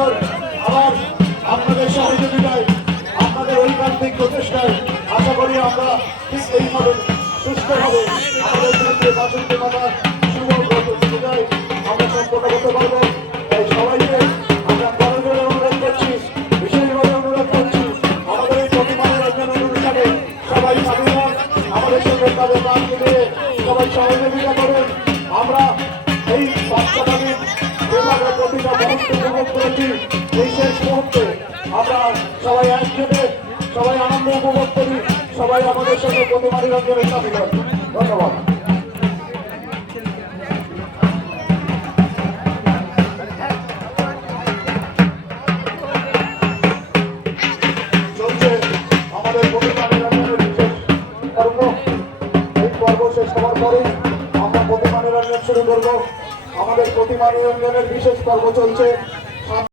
বছর আবার আপনাদের সহযোগিতায়, আপনাদের ঐকান্তিক প্রচেষ্টায় আশা করি আমরা ঠিক এইভাবে সুস্থভাবে আমাদের বিরুদ্ধে বাসন্তী মাতার শুভ প্রতিযোগিতায় আমরা সম্পন্ন করতে পারবো। তাই সবাইকে আমরা করজোড়ে অনুরোধ করছি, বিশেষভাবে অনুরোধ করছি, আমাদের এই প্রতিমা নিরঞ্জন অনুষ্ঠানে সবাই সামিল হন, আমাদের সঙ্গে কাজে কাজ মিলিয়ে সবাই সহযোগিতা করুন। আমরা এই বাচ্চাদের যেভাবে প্রতিটা মুহূর্ত উপভোগ করেছি, এই শেষ মুহূর্তে আমরা সবাই একসাথে সবাই আনন্দ উপভোগ করি, সবাই আমাদের সঙ্গে প্রতিমা নিরঞ্জনের সামিল হন। ধন্যবাদ। চলছে আমাদের প্রতিমা নিরঞ্জনের বিশেষ পর্ব। এই পর্ব শেষ হওয়ার পরে আমরা প্রতিমা নিরঞ্জন শুরু করবো। আমাদের প্রতিমা নিরঞ্জনের বিশেষ পর্ব চলছে।